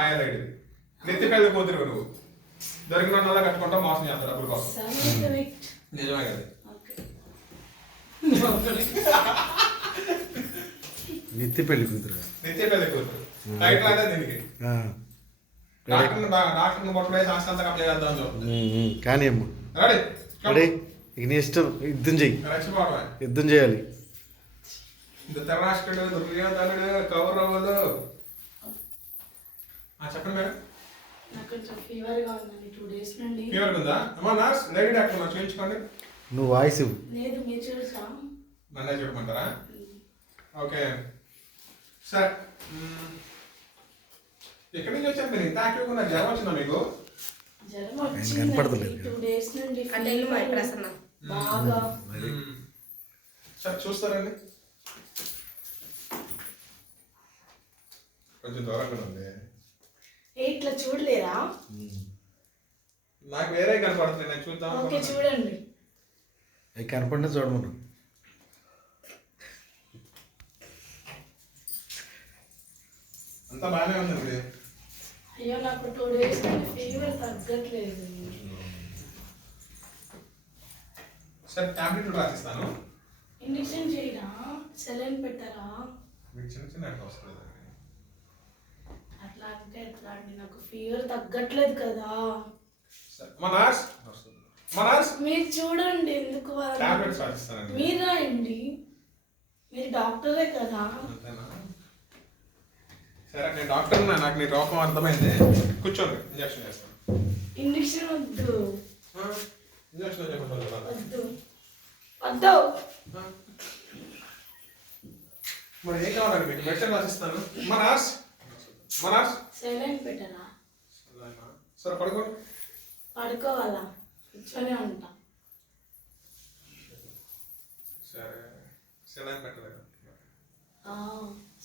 మాయాలైడి నెత్తి పెళ్ళి కూతురు నువ్వు దొరికిన వాళ్ళ కట్టుకుంటావు మోసం చేస్తారు డబ్బుల కోసం నిజమే కదా నిత్య పెళ్లి కూతురు నిత్య పెళ్లి కూతురు టైటిల్ అదే దీనికి డాక్టర్ని పొట్టలే శాస్త్రంతా అప్లై చేద్దాం కానీ అమ్మ రెడీ రెడీ ఇక నీ ఇష్టం యుద్ధం చెయ్యి రక్షపోవడమే యుద్ధం చేయాలి ధృతరాష్ట్రుడు దుర్యోధనుడు కౌరవులు చెప్పండి మేడం ఫీవర్ ఉందా అమ్మా నర్స్ లేడీ డాక్టర్ మరి చూపించుకోండి నువ్వు వాయిస్ ఇవ్వు లేదు మీరు చూసా నన్నే చూడమంటారా ఓకే సరే ఎక్కడి నుంచి వచ్చారు మీరు ఇంత యాక్టివ్గా ఉన్నారు జ్వరం వచ్చిందా మీకు జ్వరం కనపడతలేదు. వచ్చింది 2 days నుండి ప్రసన్న బాగా సరే చూస్తారండి కొంచెం దూరంగా ఉంది ఇట్లా చూడలేరా నాకు వేరే కనపడుతుంది నేను చూద్దాం ఓకే చూడండి అవి కనపడినా చూడమను అంతా బాగానే ఉందండి అయ్యో నాకు 2 days నుండి ఫీవర్ తగ్గట్లేదు సరే టాబ్లెట్ రాసిస్తాను ఇంజెక్షన్ చేయరా సెలైన్ పెట్టారా మీకు చిన్న చిన్న అట్లా వస్తుంది అట్లా అంటే ఎట్లా అండి నాకు ఫీవర్ తగ్గట్లేదు కదా సరే మా నర్స్ మీరు చూడండి ఎందుకు టాబ్లెట్స్ రాసిస్తానండి మీరు రాయండి మీరు డాక్టరే కదా అంతేనా సరే నేను డాక్టర్ నాకు నీ రోగం అర్థమైంది కూర్చోండి ఇంజక్షన్ చేస్తాను ఇంజెక్షన్ వద్దు ఇంజక్షన్ చెప్పండి వద్దు వద్దు మరి ఏం కావాలండి మీకు మెడిసిన్ రాసిస్తాను మా నర్స్ సెలైన్ పెట్టరా సరే పడుకోండి పడుకోవాలా కూర్చొనే ఉంటా సరే సెలైన్ పెట్టలేదు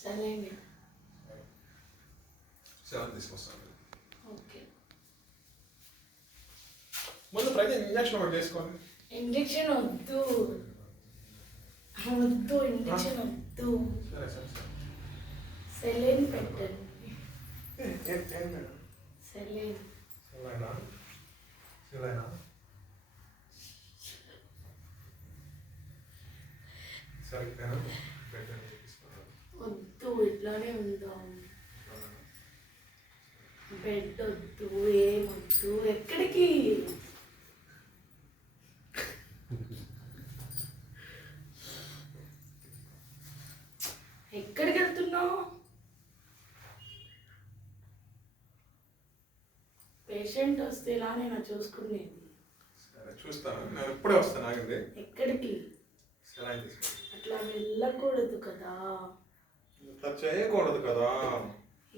సెలైన్ సెలైన్ తీసుకొస్తాను ఓకే ముందు ప్రతి ఇంజక్షన్ ఒకటి చేసుకోండి ఇంజెక్షన్ వద్దు వద్దు ఇంజెక్షన్ వద్దు సరే సరే సరే సెలైన్ పెట్టండి ఏం మేడం సెలైన్ సెలైనా సరే పెట్టండి వద్దు ఇట్లానే ఉందాం బెడ్ వద్దు ఏమొద్దు ఎక్కడికి ఎక్కడికి వెళ్తున్నావు పేషెంట్ వస్తే ఇలా నేను చూసుకునేది సరే చూస్తాను నేను ఇప్పుడే వస్తాను ఆగండి ఎక్కడికి సెలైన్ తీసుకోండి అట్లా వెళ్ళకూడదు కదా ఇట్లా చేయకూడదు కదా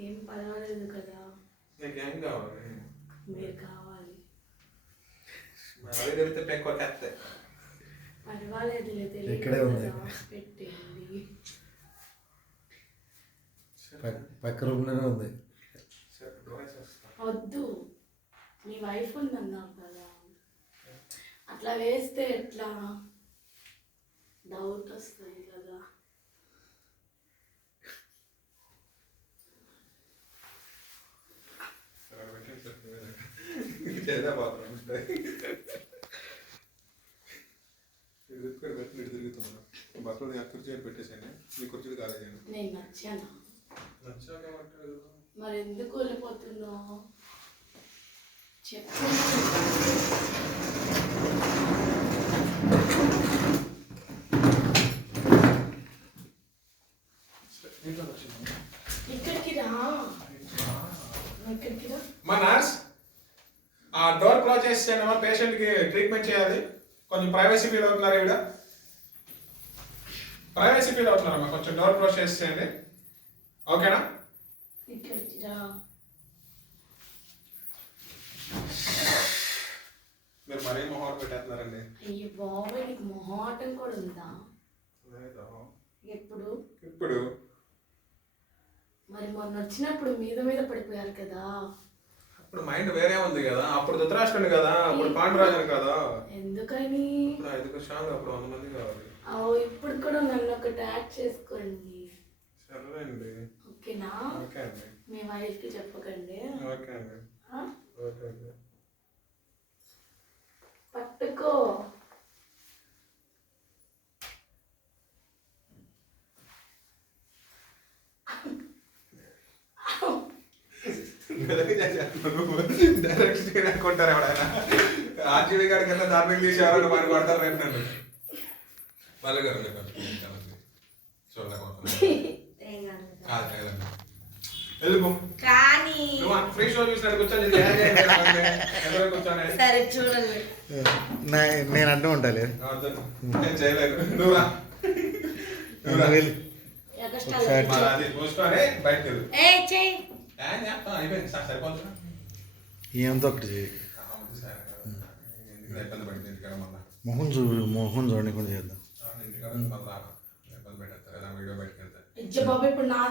ఏం పర్వాలేదు కదా నీకేం కావాలి మీరు కావాలి అవి తెలితే పెంకు కొట్టేస్తే పర్వాలేదు ఇక్కడే ఉంది. పెట్టండి పక్క రూమ్లోనే ఉంది సరే డోర్ వేసేస్తా వద్దు మీ వైఫ్ ఉందన్నావు కదా అట్లా వేస్తే ఎట్లా డౌట్ వస్తుంది కదా చేద్దా బాత్రూమ్ తిరుగుతున్నాను బట్టలు కుర్చీ పెట్టేసాను మీ కుర్చీలు కాలేజండి నేను నచ్చాను నచ్చాకేమంటారు మరి ఎందుకు వెళ్ళిపోతున్నావు చెప్పు ఇక్కడికి రా ఇక్కడికి రా మా నర్స్ ఆ డోర్ క్లోజ్ చేసేసాను పేషెంట్కి ట్రీట్మెంట్ చేయాలి కొంచెం ప్రైవసీ ఫీల్ అవుతున్నారు ఈవిడ ప్రైవసీ ఫీల్ అవుతున్నారమ్మా కొంచెం డోర్ క్లోజ్ చేసేయండి ఓకేనా ఇక్కడికి రా మీరు మరీ మొహం పెట్టేస్తున్నారండి అయ్యో బాబాయ్ నీకు మొహాటం కూడా ఉందా ఎప్పుడు ఇప్పుడు మరి మొన్న వచ్చినప్పుడు మీద మీద పడిపోయారు కదా అప్పుడు మైండ్ వేరే ఉంది కదా అప్పుడు ధృతరాష్ట్రుడు కదా అప్పుడు పాండురాజు కదా ఎందుకని ఇప్పుడు 5 శాతం అప్పుడు 100 మంది కావాలి ఇప్పుడు కూడా నన్ను ఒకటి యాడ్ చేసుకోండి సరేనండి ఓకేనా ఓకే అండి మీ వైఫ్కి చెప్పకండి. ఓకే అండి. ఆ? ఓకే అండి. పట్టుకో. డైరెక్ట్ అనుకుంటారు ఎవడైనా ఆర్జీవి గారి కింద దార్మిక తీసేవారు మరి కొడతారు రేపు నన్ను వాళ్ళ గారు చూడలేకపోతున్నా వెళ్ళిపో కానీ నువ్వు ఫ్రీ షో చూసినట్టు కూర్చొని కూర్చొని సరే చూడండి. నేను అంటూ ఉంటాలే. నేను చేయలేదు నువ్వురా వెళ్ళి ఎగస్ట్రా మరి అది చూసుకొని బయటకు వెళ్ళు ఏ చెయ్యి. అయిపోయింది సార్ సరిపోతున్నా ఏమంతో ఒకటి చేయి. ఎందుకు ఇబ్బంది పడింది ఇంటికాడ మళ్ళా మొహం చూడకుండా చేద్దాం. ఇంటికాడ మళ్ళా ఇబ్బంది పెట్టేస్తారు ఎలా వీడియో బయటకు వెళ్తే బాబు ఇప్పుడు నాది